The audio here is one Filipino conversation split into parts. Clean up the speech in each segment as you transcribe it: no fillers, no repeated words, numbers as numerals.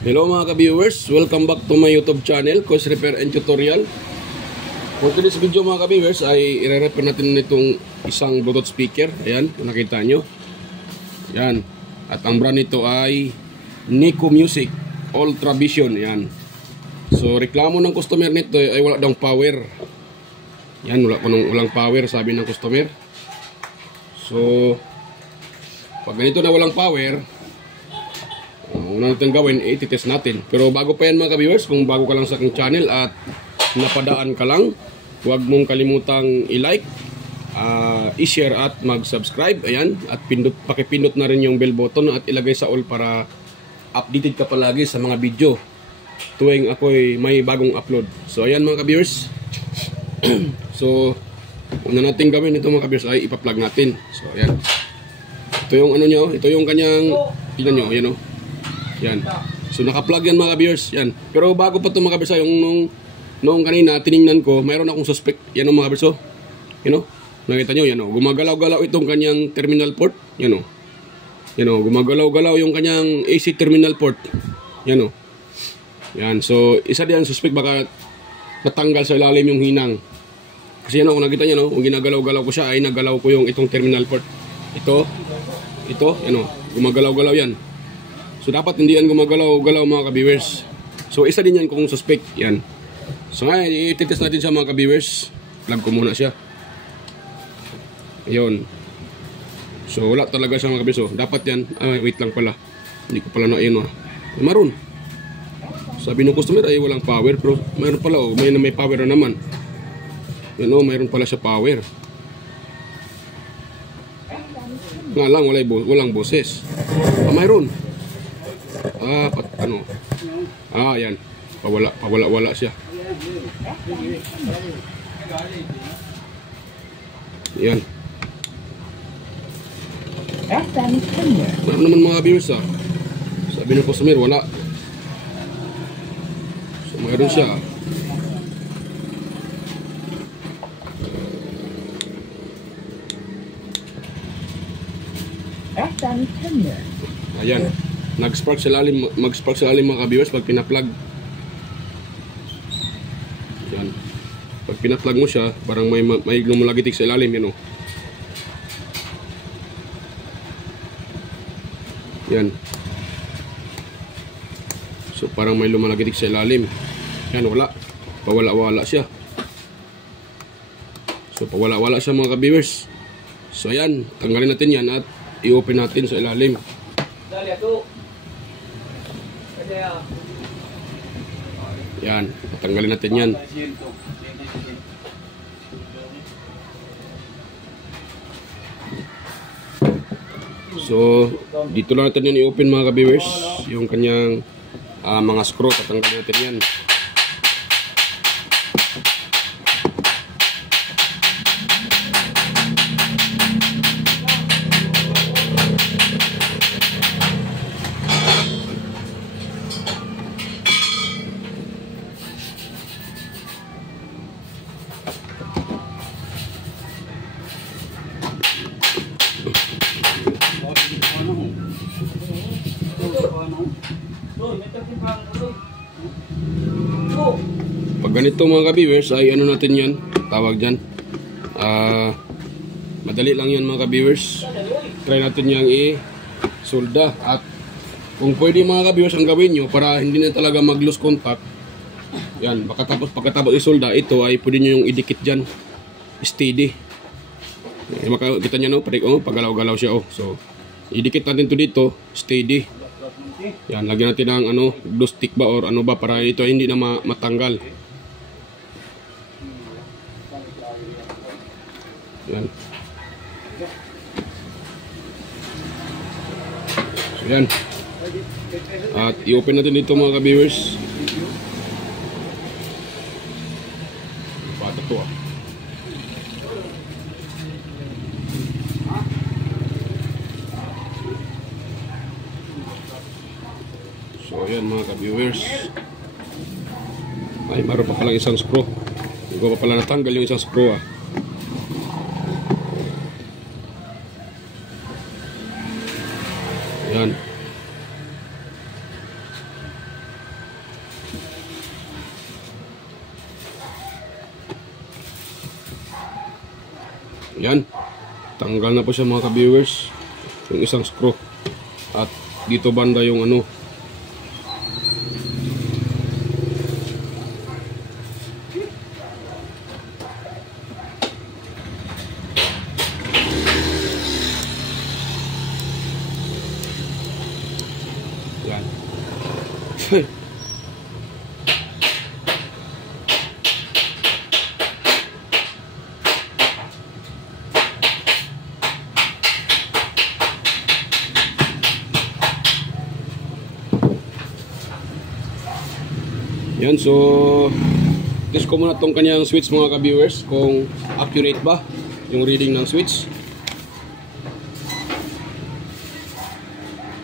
Hello mga ka-viewers, welcome back to my YouTube channel, Coach Repair and Tutorial. For today's video mga ka-viewers ay i-repair natin itong isang Bluetooth speaker. Ayan, kung nakita nyo. Ayan, at ang brand nito ay Nico Music Ultra Vision. Ayan. So reklamo ng customer nito ay wala daw power. Ayan, walang power sabi ng customer. So pag ganito na walang power, una natin gawin, i-test natin. Pero bago pa yan mga ka-viewers, kung bago ka lang sa aking channel at napadaan ka lang, huwag mong kalimutang i-like, i-share at mag-subscribe. Ayan, at pakipindot na rin yung bell button at ilagay sa all para updated ka palagi sa mga video tuwing ako'y may bagong upload. So ayan mga ka-viewers. So una natin gawin ito mga ka-viewers ay ipa-plug natin. So ayan. Ito yung ano nyo, ito yung kanyang, tingnan nyo, ayan o. Yan. So naka-plug yan mga ka-viewers. Yan. Pero bago pa ito mga ka-viewers, yung noong kanina tiningnan ko, mayroon akong suspect. Yan o mga ka-viewers. Yan o. Nakita nyo, yan o. Gumagalaw-galaw itong kanyang terminal port. Yan o. Yan o. Gumagalaw-galaw yung kanyang AC terminal port. Yan o. Yan. So isa diyan suspect, baka natanggal sa ilalim yung hinang. Kasi yan o, kung nakita nyo, no, kung ginagalaw-galaw ko siya, ay nagalaw ko yung itong terminal port. Ito, yan o. Gumagalaw-galaw yan. So dapat hindi yan gumagalaw-galaw mga ka-viewers. So isa din yan kung suspect. Yan. So ngayon, i-test natin siya mga ka-viewers. Plug ko muna siya. Ayun. So wala talaga siya mga ka-viewers. So, dapat yan. Wait lang pala. Hindi ko pala na ayun o. Maroon. Sabi ng customer ay walang power. Pero mayroon pala o. May power na naman. Yan o. Mayroon pala siya power. Nga lang, walang boses. Mayroon. Ano? Yan. Pawala siya. Yan. Ano naman mga viewers Sabi ng customer, wala. So, mayroon siya. Ayan. Nag-spark sa lalim, mag-spark sa lalim mga ka-viewers pag pina-plug. Yan. Pag pina-plug mo siya, parang may lumalagitik sa ilalim, yan o. Yan. So parang may lumalagitik sa ilalim. Yan, wala. Pawala-wala siya. So pawala-wala siya mga ka-viewers. So ayan, tanggalin natin yan at i-open natin sa ilalim. Yan, tanggalin natin yan. So dito lang natin yan i-open mga ka-viewers. Yung kanyang mga screw, tatanggalin natin yan. Pag ganito mga ka-viewers ay ano natin yan, tawag dyan, madali lang yan mga ka-viewers. Try natin yang i-solda. At kung pwede mga ka-viewers ang gawin nyo para hindi na talaga mag-lose contact, yan, pagkatapos i-solda, ito ay pwede nyo yung idikit dyan, steady. Makikita nyo no, pagalaw-galaw siya oh. So idikit natin to dito, steady. Yan, lagyan natin ng ano, glue stick ba or ano ba para ito hindi na matanggal. Yan. So yan. At i-open natin dito mga ka-viewers. Bata to So ayan mga ka-viewers. Ay, meron pa palang isang screw. Hindi ko pa pala natanggal yung isang screw Yan. Yan. Tanggal na po siya mga ka-viewers. Yung isang screw. At dito banda yung ano. Yan. Yan, so test ko muna tong kanyang switch mga ka-viewers kung accurate ba yung reading ng switch.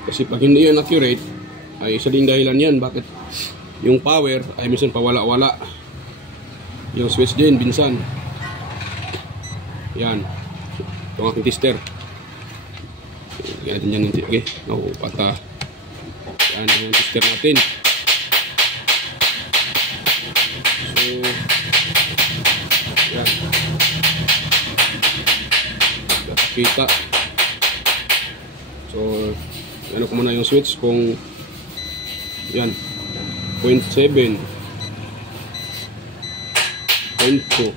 Kasi pag hindi yan accurate ay isa din dahilan yan bakit yung power ay minsan pawala-wala. Yung switch din minsan. Yan. Itong aking tester. Yan natin yan. Okay. Pata. Yan yung tester natin. Yan. Kita. So, ano ko muna yung switch kung yan 0.7 0.2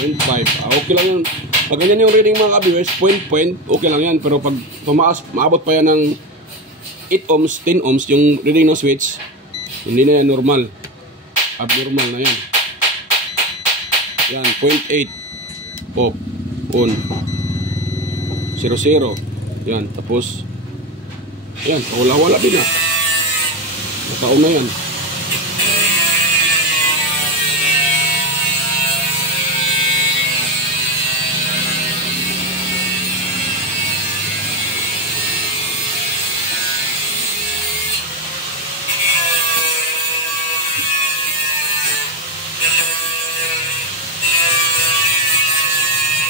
0.5. Okay lang yun. Pag ganyan yung reading mga ka-viewers, point, okay lang yan. Pero pag tumaas, maabot pa yan ng 8 ohms, 10 ohms yung reading ng switch, hindi na yan normal. Abnormal na yan. Yan, 0.8 off, on, 0.0. Yan, tapos yan, wala-wala din na. Naka-on na yan.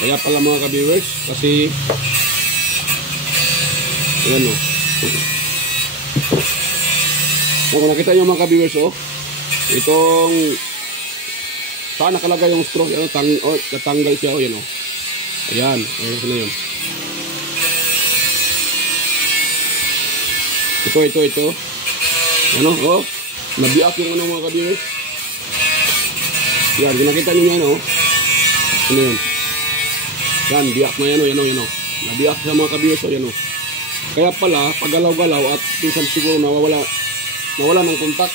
Kaya pala mga ka-viewers, kasi ayan o. Kung nakita nyo mga ka-viewers o, itong saan nakalagay yung straw, natanggal siya o, yan o. Ayan, ayan sila yun. Ito. Ano o, nabiak yung ano mga ka-viewers. Yan, kung nakita nyo yan o. Ano yun? Yan, biyak na yan o. Nabiyak sa mga ka-viewers o, yan o. Kaya pala, paggalaw-galaw at minsan siguro nawala ng kontak.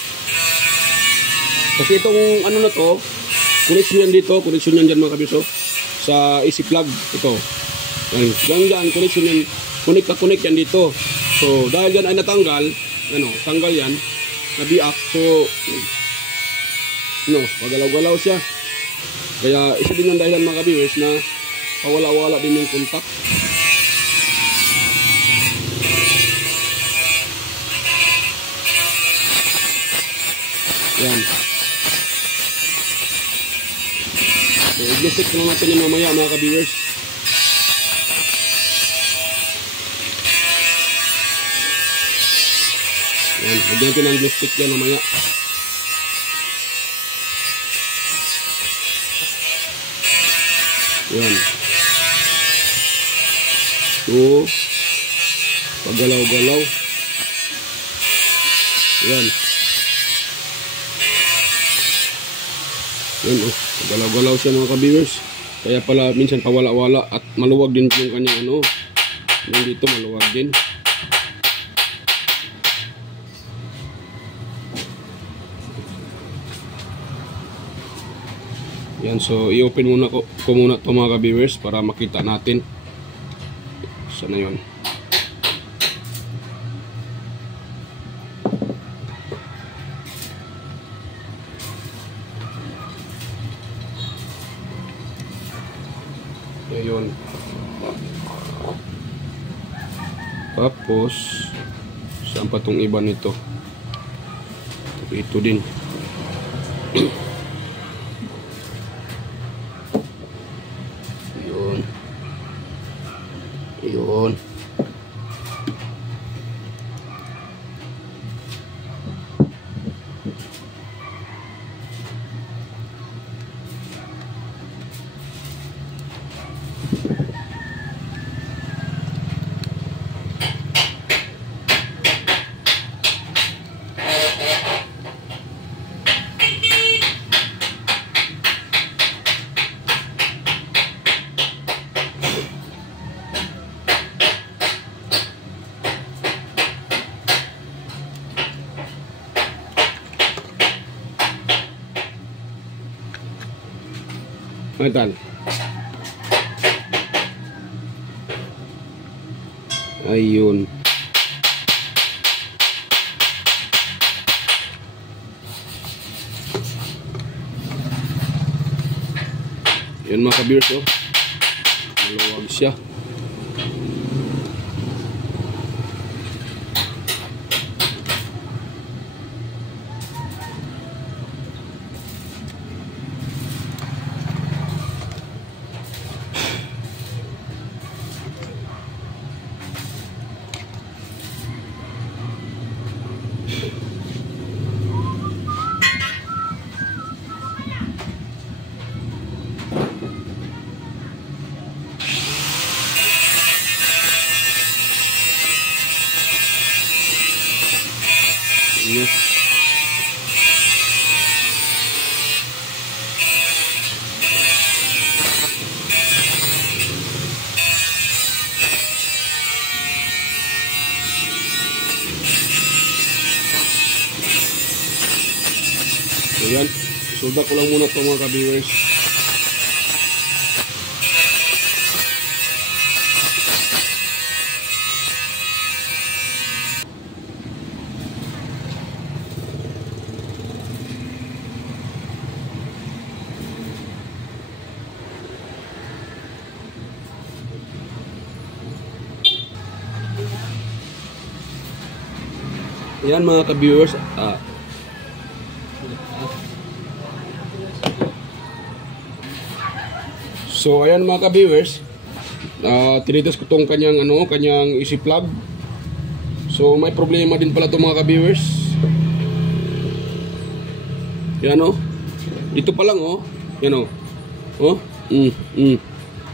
Kasi itong ano na to, connection yan dito, connection yan dyan mga ka-viewers o. Sa AC plug, ito. Yan, connection yan, connect yan dito. So, dahil yan ay natanggal, tanggal yan, nabiyak. So, paggalaw-galaw siya. Kaya isa din ang dahilan mga ka-viewers na pawala-wala din yung kontak. Yan. So, i-check na natin yung mamaya mga ka-viewers. Yan. Lagyan natin ang glue stick yan mamaya. Yan. So, paggalaw-galaw. Yan. Yan galaw-galaw siya mga ka-viewers. Kaya pala minsan pawala-wala at maluwag din yung kanyang yung dito maluwag din. Yan, so i-open muna ko muna ito mga ka-viewers para makita natin. Sana yun. Ayun. Tapos saan pa tong iba nito? Ito din. Yun. Maitan. Ayun. Yun mga ka-viewers, oh. Maluwag siya. Yes. So yan, solda ko lang muna ito mga ka-viewers. Yan mga ka-viewers, so ayan mga ka-viewers, tinitas ko tong kanyang kanyang easy plug. So may problema din pala to mga ka-viewers. Yan oh. Dito pa lang oh. Yan oh. Oh.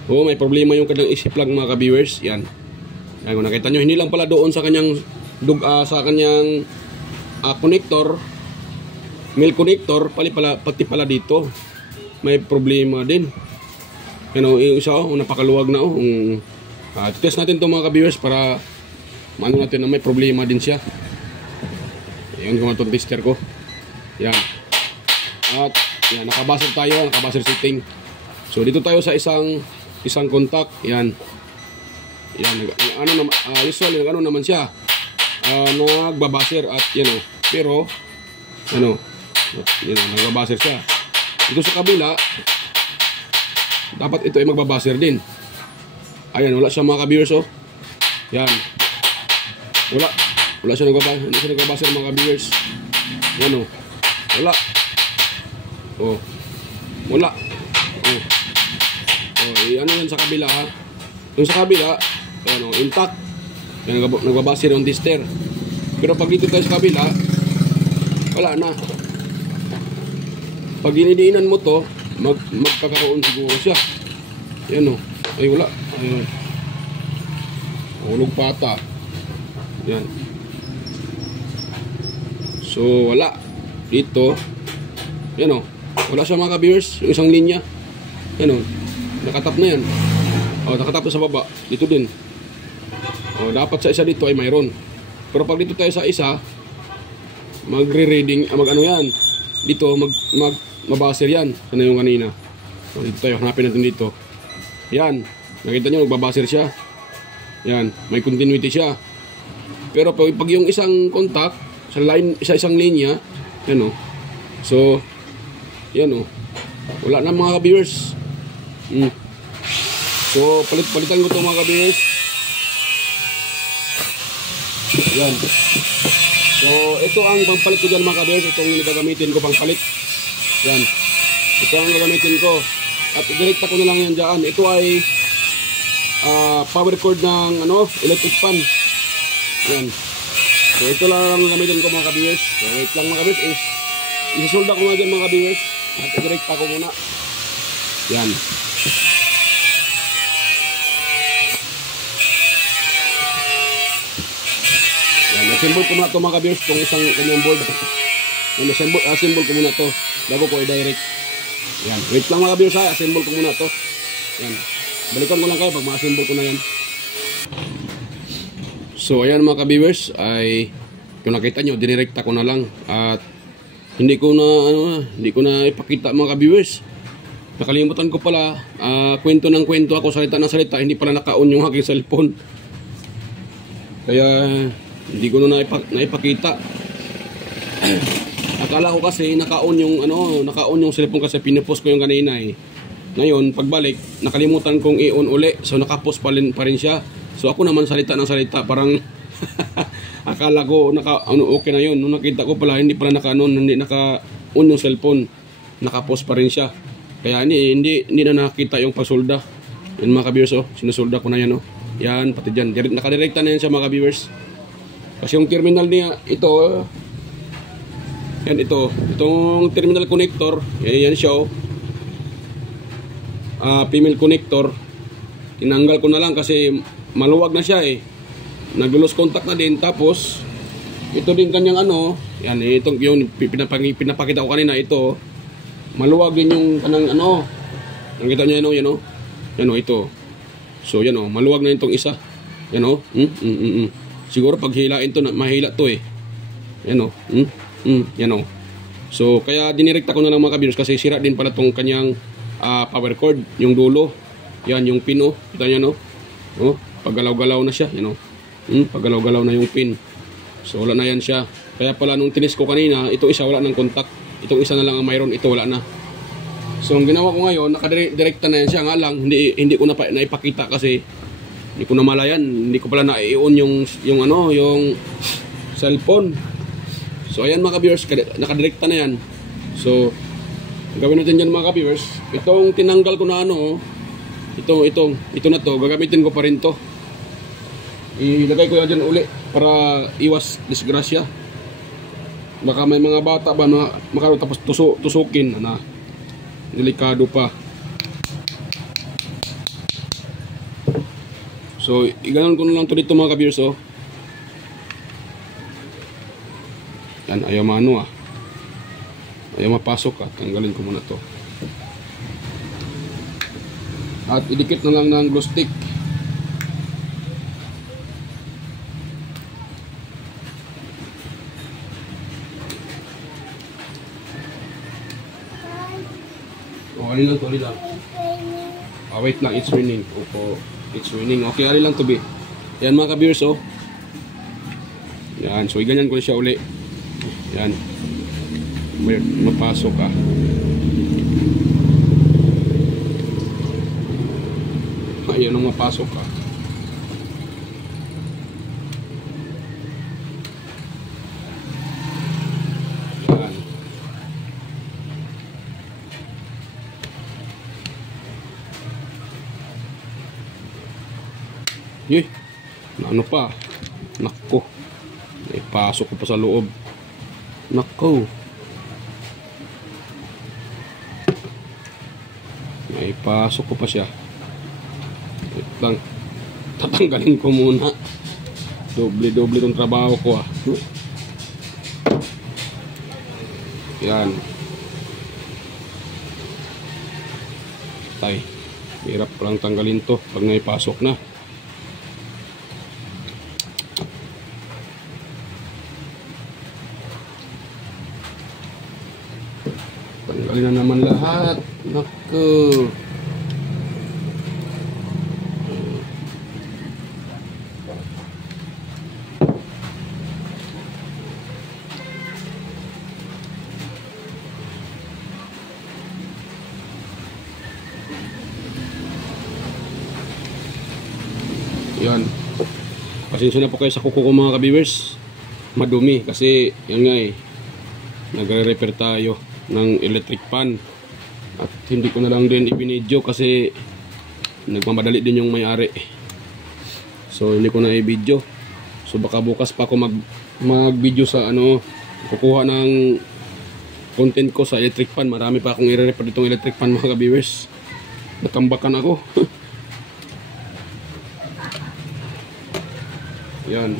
Oh, may problema yung kanyang easy plug mga ka-viewers. Yan. Ayan, kung nakita nyo, hindi lang pala doon sa kanyang connector, male connector, pati pala dito may problema din. Yung isa napakaluwag na test natin to mga ka-viewers para maano natin na may problema din siya. Ayun kung itong tester ko. Yan. At yan, nakabaser setting. So dito tayo sa isang contact. Yan. Yan, usually naman siya. Nagbabaser at pero nagbabaser siya. Dito sa kabila dapat ito ay magbabaser din. Ayan, wala siya mga ka-viewers oh. Yan. Wala siya nagbabaser mga ka-viewers. Yan oh. Wala. Oh. Wala. Oh. Oh, yan sa kabila ha. Yung sa kabila, ayan oh, intact. Yan, nagbabaser yung tester. Pero pag dito tayo sa kabila, wala na. Pag inidiinan mo to, magkakaroon siguro siya. Yan o. Ay wala. Ayun. Hulog pata. Yan. So wala. Dito. Yan o. Wala siya mga ka-viewers. Yung isang linya. Yan o. Nakatap na yan. O, nakatap na sa baba. Dito din. O, dapat sa isa dito ay mayroon. Pero pag dito tayo sa isa, magre-reading, yan. Dito, mabaser yan. Sana yung kanina. So, dito tayo, hanapin natin dito. Yan. Nakita nyo, magbabaser siya. Yan. May continuity siya. Pero pag yung isang contact, sa isang linya, yan o. So, yan o. Wala na mga ka-viewers. So, palitan ko ito mga ka-viewers. Yan. So, ito ang pangpalit ko dyan mga ka-viewers. Itong gagamitin ko pangpalit. Yan. Ito ang gagamitin ko. At direkta ko na lang yan dyan. Ito ay power cord ng electric fan. Yan. So, ito lang ang gagamitin ko mga ka-viewers. So, wait lang mga ka-viewers. Isisolda ko nga dyan mga ka-viewers. At direkta ko muna. Yan. Assemble ko muna ito mga ka-viewers, itong isang kanyang board. Assemble ko muna ito bago ko i-direct. Yan. Wait lang mga ka-viewers ha, assemble ko muna ito. Yan. Balikan ko lang kayo pag ma-assemble ko na yan. So ayan mga ka-viewers, ay kung nakita nyo, dinirekta ko na lang. At hindi ko na ipakita mga ka-viewers. Nakalimutan ko pala, kwento ng kwento ako, salita ng salita, hindi pala naka-on yung aking cellphone. Kaya hindi ko na naipakita. Akala ko kasi naka-on yung cellphone kasi pinupost ko yung kanina eh. Ngayon, pagbalik, nakalimutan kong i-on uli. So naka-post pa rin siya. So ako naman salita ng salita, parang akala ko okay na yun. Nung nakita ko pala, hindi pala hindi naka-on yung cellphone. Naka-post pa rin siya. Kaya hindi na nakita yung pasolda. Yan mga ka-viewers, sinusolda ko na yan. Yan, pati dyan. Nakadirekta na yan siya mga ka-viewers. Kasi yung terminal niya, ito, yan itong terminal connector, yan siya female connector. Tinanggal ko na lang kasi maluwag na siya eh. Nag-lose contact na din. Tapos ito din kanyang yan itong yung pinapakita ko kanina, ito maluwag din yung kanang nakita niyo yan ito. So yan maluwag na itong isa. Yan siguro pag hilain to mahila to eh. Yan yan So kaya dinirekta ko na lang mga ka-viewers kasi sira din pala tong kanyang power cord, yung dulo. Yan yung pin kita niyo paggalaw-galaw na siya, paggalaw-galaw na yung pin. So wala na yan siya. Kaya pala nung tinis ko kanina, ito isa wala ng contact. Itong isa na lang ang mayroon, ito wala na. So ang ginawa ko ngayon, nakadirekta na yan siya. Nga lang, hindi ko na naipakita kasi hindi ko na malayan. Hindi ko pala na-i-on yung cellphone. So ayan mga ka-viewers, nakadirekta na yan. So gawin natin dyan mga ka-viewers. Itong tinanggal ko na ito na to, gagamitin ko pa rin to. Ilagay ko yan dyan uli para iwas disgrasya. Baka may mga bata ba makaroon tapos tusukin delikado pa. So iganon ko na lang to dito mga ka-viewers yan, ayaw ayaw mapasok tanggalin ko muna to at idikit na lang ng glue stick. Ali lang. Wait lang, it's raining. Opo, it's raining. Okay, ali lang to be. Yan mga ka-viewers Yan, so iganyan ko na siya uli. Yan. Mapasok Ayun ang mapasok ano pa? Nako. Naipasok ko pa sa loob. Nako. Naipasok ko pa siya. Wait lang. Tatanggalin ko muna. Doble tong trabaho ko Yan. Hirap palang tanggalin to pag naipasok na. Tanggalin na naman lahat. Naku. Yan. Pasensya na po kayo sa kuko ko mga ka-viewers. Madumi kasi yan nga nagre-repair tayo ng electric fan. At hindi ko na lang din i-video kasi nagmamadali din yung may-ari. So hindi ko na i-video. So baka bukas pa ako mag-video sa kukuha ng content ko sa electric fan. Marami pa akong i-repair ditong electric fan mga ka-viewers. Natambakan ako. Yan.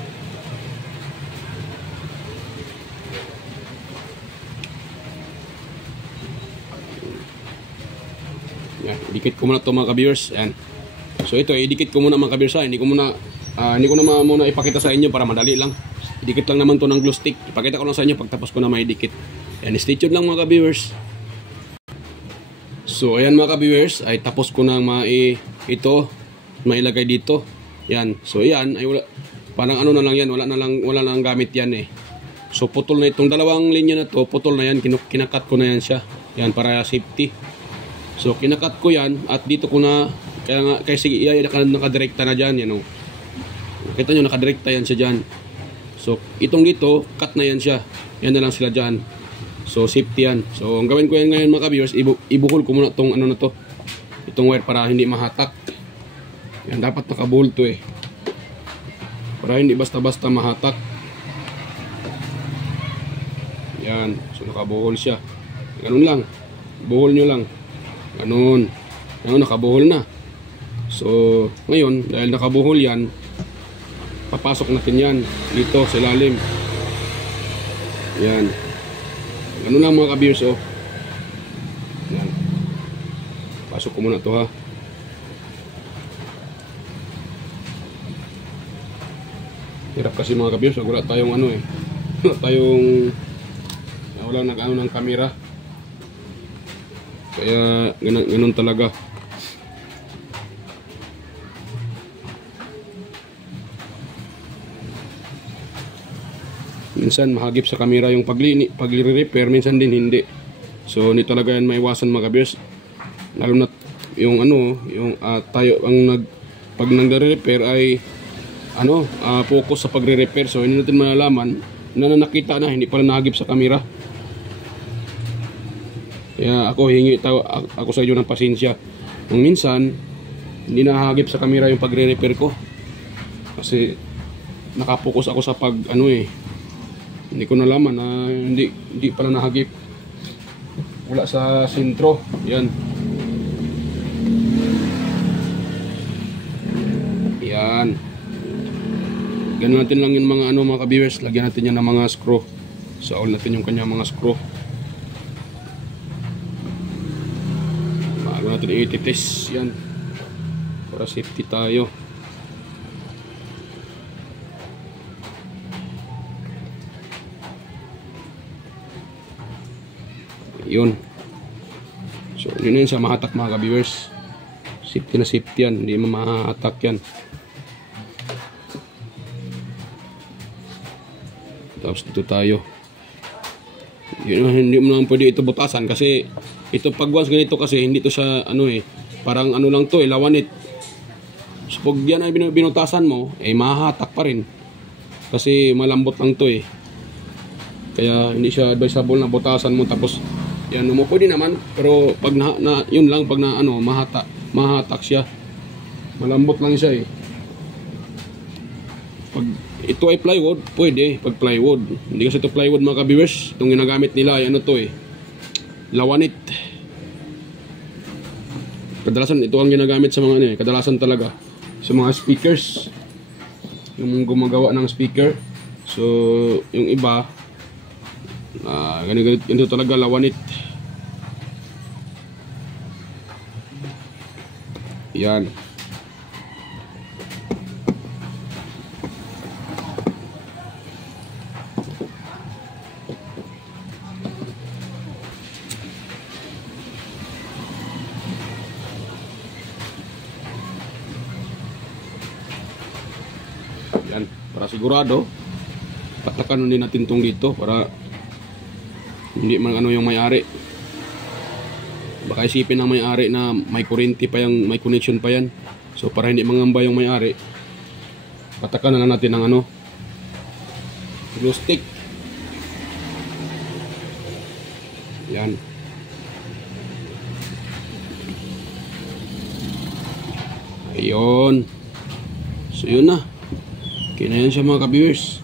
Yan, idikit ko muna ito mga ka-viewers. Yan. So ito, idikit ko muna mga ka-viewers. Hindi ko na muna ipakita sa inyo para madali lang. Idikit lang naman to ng glue stick. Ipakita ko lang sa inyo pagtapos ko na maidikit. Yan, stay tuned lang mga ka-viewers. So ayan mga ka-viewers, ay tapos ko na mailagay dito. Yan. So yan ay wala, parang ano na lang yan, wala na lang gamit yan eh. So putol na itong dalawang linya na to, putol na yan, kinakat ko na yan siya. Yan para safety. So kinakat ko yan at dito ko na kasi nakadirekta na diyan, yan oh. Kita nyo nakadirekta yan siya diyan. So itong dito, cut na yan siya. Yan na lang sila diyan. So safety yan. So ang gawin ko yan ngayon mga ka-viewers, ibuhol ko muna tong ano na to. Itong wire para hindi mahatak. Yan dapat nakabuhol to eh. Para hindi basta-basta mahatak. Yan. So nakabuhol siya. Ganun lang. Buhol nyo lang. Ganun. Ganun nakabuhol na. So ngayon dahil nakabuhol yan, papasok natin yan dito sa ilalim. Yan. Ganun lang mga ka-viewers oh. Yan. Pasok ko muna to ha. Hirap kasi mga ka-viewers, wala tayong ano eh. Wala tayong wala nag-ano ng camera. Kaya ganun talaga. Minsan mahagip sa camera yung pagre-repair, minsan din hindi. So hindi talaga yan maiwasan mga ka-viewers. Lalo na yung ano, yung tayo ang pag nagre-repair ay focus sa pagre-repair. So hindi natin malalaman na nakita na hindi pala nahagip sa camera. Kaya ako ako sa inyo ng pasensya. Kung minsan hindi nahagip sa camera yung pagre-repair ko. Kasi nakapokus ako sa hindi ko nalaman na hindi pala nahagip. Wala sa sentro. Yan. Yan. Ganun natin lang yung mga mga ka-viewers. Lagyan natin yan ng mga screw. Saol natin yung kanyang mga screw. Bago natin i-test yan. Para safety tayo. Yun. So yun yun sa mahatak mga ka-viewers. Safety na safety yan. Hindi mahatak yan. Tapos dito tayo. Yun, hindi mo naman pwede ito butasan kasi ito pag once ganito kasi hindi to sa parang lang to lawanit. So pag yan ay binutasan mo mahahatak pa rin kasi malambot lang to kaya hindi siya advisable na butasan mo tapos yan mo pwede naman pero pag yun lang pag mahatak siya, malambot lang siya Pag ito ay plywood, pwede pag plywood. Hindi kasi ito plywood mga ka-viewers. Itong ginagamit nila ay lawanit. Kadalasan ito ang ginagamit sa mga kadalasan talaga sa mga speakers. Yung gumagawa ng speaker. So yung iba ganito talaga lawanit. Yan. Yan, para sigurado patakan din natin tong dito para hindi man yung may-ari. Baka isipin ng may-ari na may kuryente pa yan, may connection pa yan. So para hindi mangamba yung may-ari, patakan na lang natin ng glue stick. Yan. Ayun. So yun na. Okay na yan siya mga ka-viewers.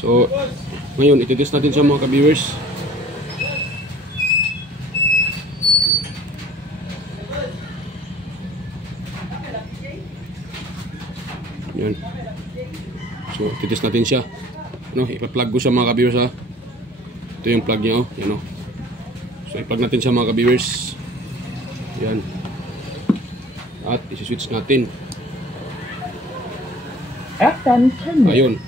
So ngayon ititest natin siya mga ka-viewers. Yan. So ititest natin siya. Ipa-plug ko siya mga ka-viewers ha. Ito yung plug niya yan So i-plug natin siya mga ka-viewers. Yan. At isi-switch natin. FM Kenya. Ayun.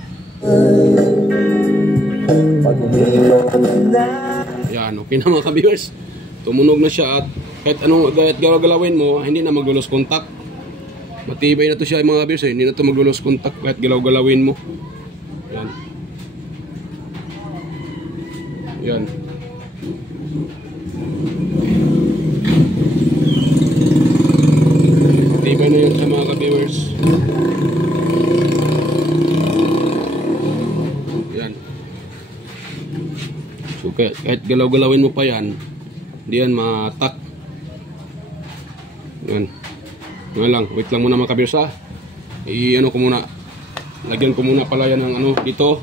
Yan, okay na mga ka-viewers. Tumunog na siya at kahit anong galaw-galawin mo, hindi na mag-lose contact. Matibay na to siya mga ka-viewers, hindi na to mag-lose contact kahit galaw-galawin mo. Yan. Yan. Matibay na yan sa mga ka-viewers. Yan. So kahit galaw-galawin mo pa yan, hindi yan matak. Yan. Yan lang. Wait lang muna mga ka-viewers ha. I-ano ko muna. Lagyan ko muna pala yan ng ano dito.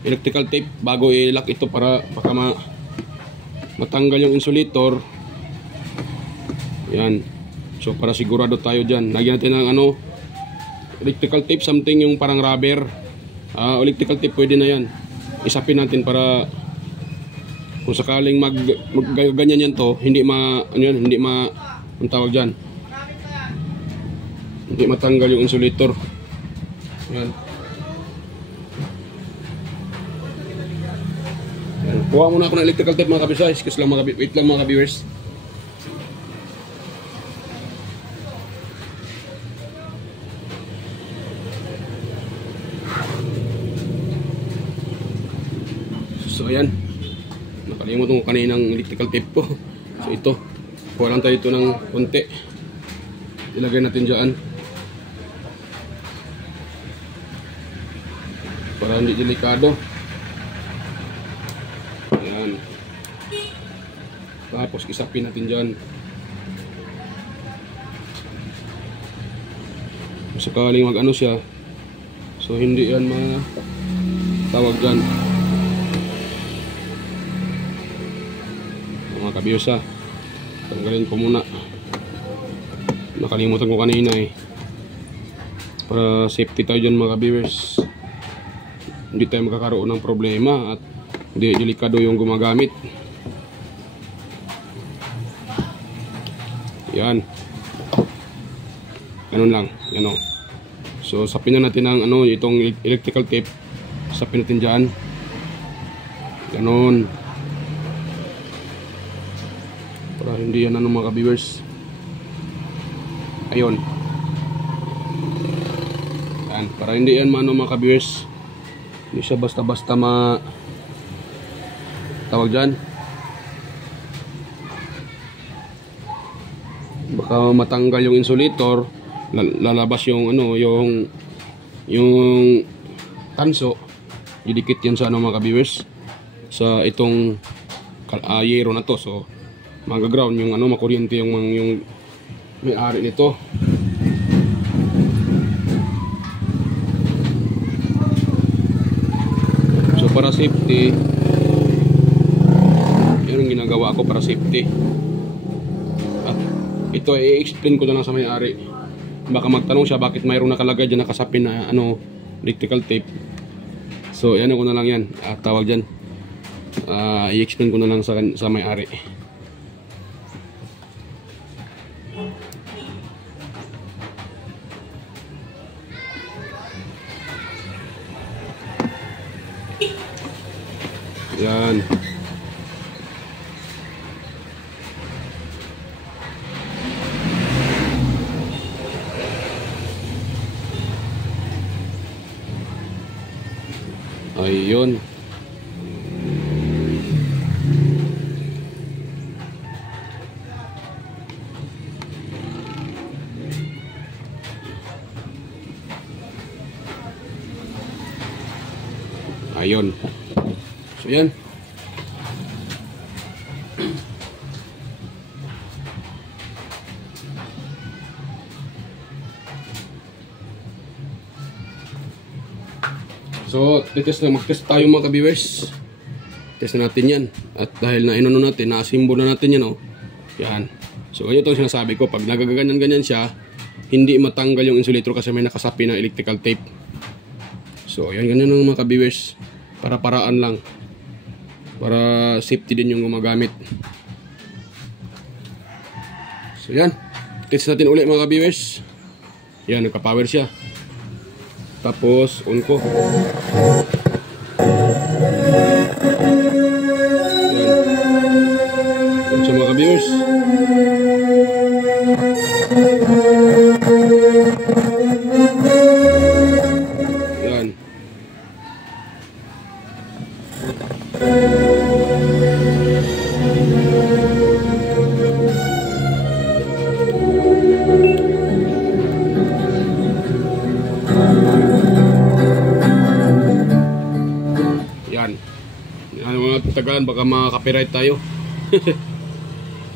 Electrical tape bago i-lock ito para baka matanggal yung insulator. Yan. So para sigurado tayo dyan. Lagyan natin ng ano electrical tape, something yung parang rubber. Electrical tape pwede na yan. Isapin natin para kung sakaling ganyan yan to, hindi ang tawag dyan, hindi matanggal yung insulator. Yan. Yan. Kuha muna ako ng electrical tape mga kabisa. Excuse lang wait lang mga viewers. So ayan, nakalimutan ko kaninang electrical tape ko. So ito, kuha lang tayo ito ng konti. Ilagay natin dyan para hindi delikado. Ayan. Tapos isapin natin dyan. Sakaling mag ano siya, so hindi yan matawag dyan. Mga ka-viewers ha, tanggalin ko muna. Nakalimutan ko kanina para safety tayo dyan mga ka-viewers. Hindi tayo magkakaroon ng problema at hindi delikado yung gumagamit. Yan. Ganun lang. Yan o. So sapin na natin ang itong electrical tape. Sapin natin dyan. Ganun. Para hindi yan mga ka-viewers. Ayun. Yan. Para hindi yan mga ka-viewers. Hindi siya basta-basta tawag dyan. Baka matanggal yung insulator, lalabas yung yung tanso, didikit yan sa mga ka-viewers sa itong yero na to. So mag-ground yung makuryente yung may-ari nito. So para safety, yun ang ginagawa ko para safety. At ito i-explain ko na lang sa may-ari. Baka magtanong siya bakit mayroong nakalagay dyan nakasapin na electrical tape. So yan ko na lang yan. Tawag dyan. I-explain ko na lang sa may-ari. Yan. Ayun. Ayun. So yan. So, mag-test tayo mga ka-viewers. Test na natin yan. At dahil na-assemble na natin yan, yan. So, ganyan itong sinasabi ko. Pag nagaganyan-ganyan siya, hindi matanggal yung insulator kasi may nakasapi na electrical tape. So, yan, ganyan ng mga ka-viewers. Para-paraan lang. Para safety din yung gumagamit. So, yan. Test natin ulit mga ka-viewers. Yan, nagka-power siya. Tapos on ko. Yan sa mga ka-viewers. Yan. Yan. Yan mga tagalan, baka maka-copyright tayo.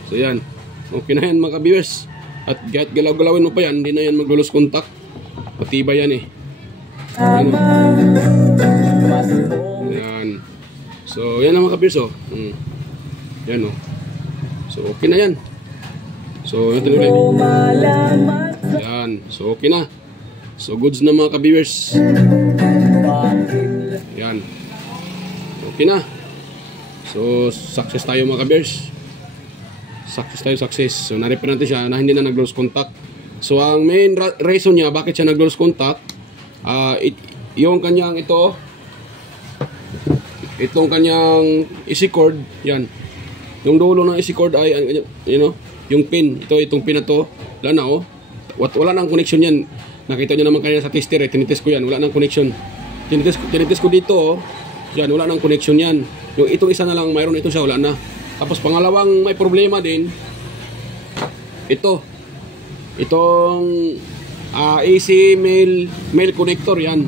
So yan. Okay na yan mga ka-viewers. At kahit galaw-galawin mo pa yan, hindi na yan mag-lose contact. Matibay yan eh. Ano? Yan. So yan ang mga ka-viewers oh. Yan oh. So okay na yan. So yun ulit. Yan. So okay na. So goods na mga ka-viewers. Yan. Okay na. So success tayo mga ka-viewers. Success. So na-repair natin siya na hindi na nag-lose contact. So ang main reason niya bakit siya nag-lose contact, yung kanyang itong kanyang easy cord, yan. Yung dulo ng easy cord ay yung pin, itong pin na to, wala na oh. Wala nang connection yan. Nakita niyo naman kanina sa tester eh, tinitest ko yan, wala nang connection. Tinitest ko dito oh. Yan, wala nang connection yan. Yung itong isa na lang mayroon, ito siya wala na. Tapos pangalawang may problema din, itong AC male connector yan.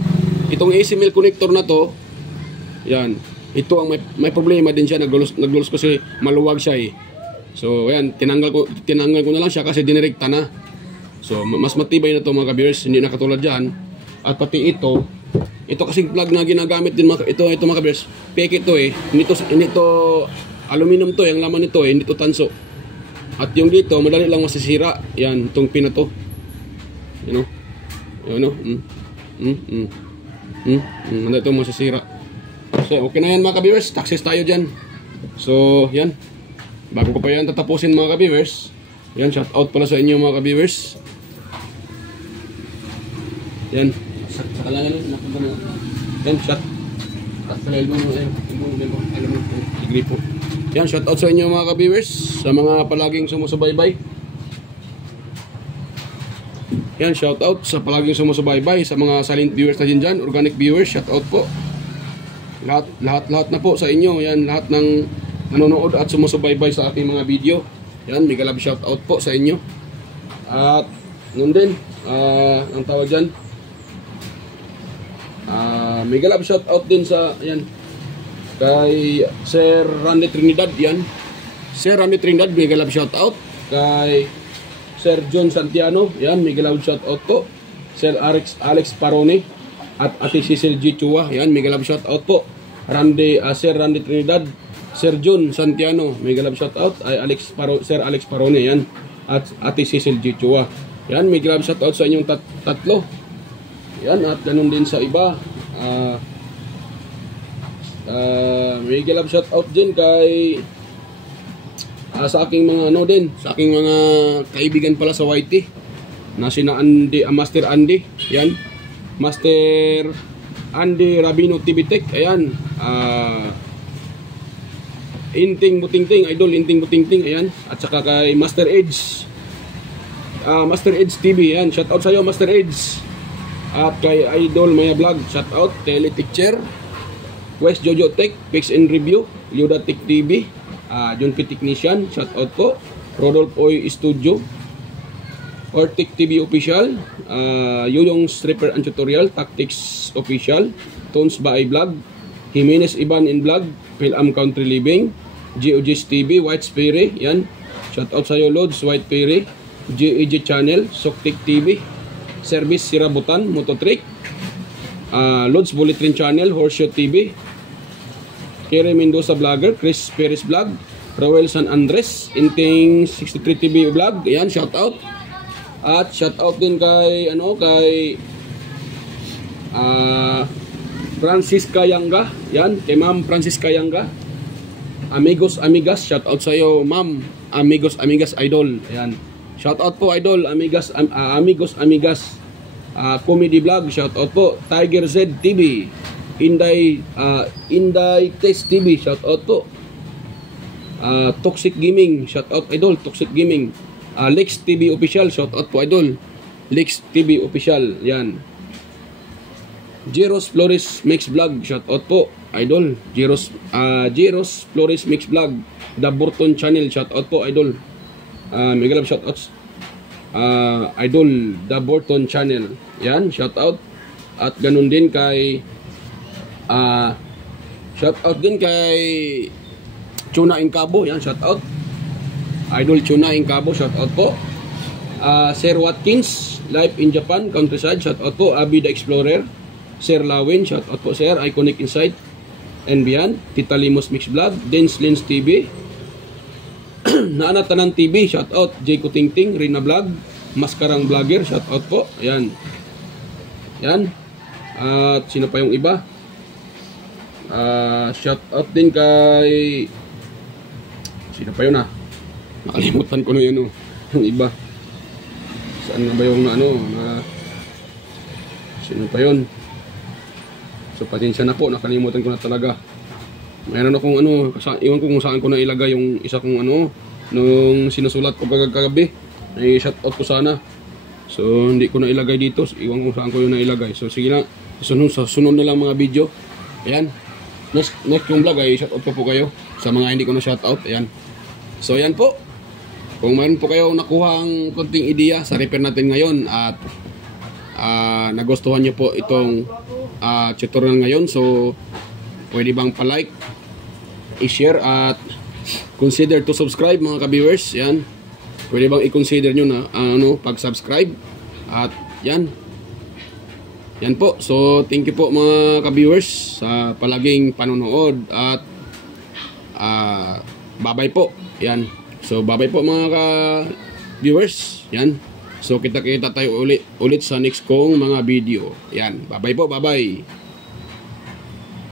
Itong AC male connector na to, yan. Ito ang may problema din siya, naglulos kasi maluwag siya eh. So yan, tinanggal ko na lang siya kasi dinirekta na. So mas matibay na to mga ka-viewers, hindi na katulad diyan. At pati ito kasing plug na ginagamit din ito mga ka-viewers. Peke ito eh. Hindi to aluminum to, yung laman nito hindi to tanso. At yung dito, madali lang masisira. Yan, itong pin na to. Madali itong masisira. So, okay na yan mga ka-viewers. Success tayo dyan. So, yan. Bago ko pa yan tatapusin mga ka-viewers. Yan, shout out pala sa inyo mga ka-viewers. Yan. Yan, shout. Yan, shout out sa inyo mga ka-viewers, sa mga palaging sumusubaybay. Yan, shout out sa palaging sumusubaybay, sa mga silent viewers na dyan, organic viewers, shout out po. Lahat na po sa inyo. Yan, lahat ng nanonood at sumusubaybay sa ating mga video. Yan, mega love shout out po sa inyo. At nun din, ang tawag dyan, mega love shout out din sa yan kay Sir Randy Trinidad. Yan, Sir Randy Trinidad, mega love shout out. Kay Sir John Santiano, yan, mega love shout out po. Sir Alex Parone at Ate Cecil G. Chua, yan, mega love shout out po. Sir Randy Trinidad, Sir John Santiano, mega love shout out. Ay Sir Alex Parone, yan, at Ate Cecil G. Chua, yan, mega love shout out sa inyong tatlo. Yan, at ganun din sa iba. Mega love shout out din kay sa aking mga sa aking mga kaibigan pala sa YT na sina Master Andy, yan, Master Andy Rabino TV Tech, ayan, Inting Butingting, Idol Inting Butingting, ayan, at saka kay Master Edge TV, yan, shout out sa iyo Master Edge. At kay Idol Maya Vlog, shout out. Teletecture, West Jojo Tech, Fix and Review, Yoda Tech TV, John P. Technician, shout out po. Rodolph Oy Studio, Ortec TV Official, Yoyong Stripper and Tutorial, Tactics Official, Tones by Vlog, Jimenez Iban in Vlog, Philam Country Living, GOG's TV, White Spirit, yan, shout out sa iyo Lods, White Spirit, GEG Channel, Soktik TV, Service Sirabutan, Mototrick, Lods Bulletin Channel, Horseshoe TV, Kere Mendoza Vlogger, Chris Perez Vlog, Roel San Andres, Inting 63 TV Vlog, ayan, shout out. At shout out din kay Francisca Yanga, yan, kay Ma'am Francisca Yanga, Amigos Amigas, shout out sa iyo Ma'am, Amigos Amigas Idol, ayan. Shout out po Idol, Amigos Amigas. Comedy Vlog, shoutout po. Tiger Z TV, Inday Test TV, shoutout po. Toxic Gaming, shoutout idol, Toxic Gaming. Lex TV Official, shoutout po idol, Lex TV Official, yan. Jeros Flores Mix Vlog, shoutout po idol, Jeros Flores Mix Vlog. The Burton Channel, shoutout po idol. Mega love shoutouts, idol, The Burton Channel, yan, shoutout. At ganun din kay shoutout din kay Chuna Incabo, yan, shoutout idol, Chuna Incabo, shoutout po. Sir Watkins Life in Japan Countryside, shoutout po. Abby the Explorer, Sir Lawin, shoutout po sir. Iconic Insight and Beyond, Tita Limos Mix Vlog, Dance Lens TV, Naanatanan TV, shoutout. Jayco Tingting, Rina Vlog, Maskarang Vlogger, shoutout po, yan. Yan. At sino pa yung iba? Shoutout din kay sino pa yun nakalimutan ko na yun yung iba. Saan na ba yung sino pa yun? So pasensya na po, nakalimutan ko na talaga. Mayroon akong iwan ko kung saan ko na ilagay yung isa kong nung sinusulat ko kagabi. Ay shoutout ko sana. So hindi ko na ilagay dito. Iwan ko saan ko yun na ilagay. So sige na, sunod na lang mga video. Ayan. Next yung vlog ay shoutout ko po kayo sa mga hindi ko na shoutout. Ayan. So ayan po. Kung mayroon po kayo nakuhang konting ideya sa repair natin ngayon at nagustuhan nyo po itong tutorial ngayon, so pwede bang pa-like, i-share at consider to subscribe mga ka-viewers. Yan. Pwede bang i-consider nyo na pag-subscribe at yan. Yan po. So thank you po mga ka-viewers sa palaging panonood at bye-bye po. Yan. So bye-bye po mga ka-viewers. Yan. So kita-kita tayo ulit sa next kong mga video. Yan. Bye-bye po. Bye-bye.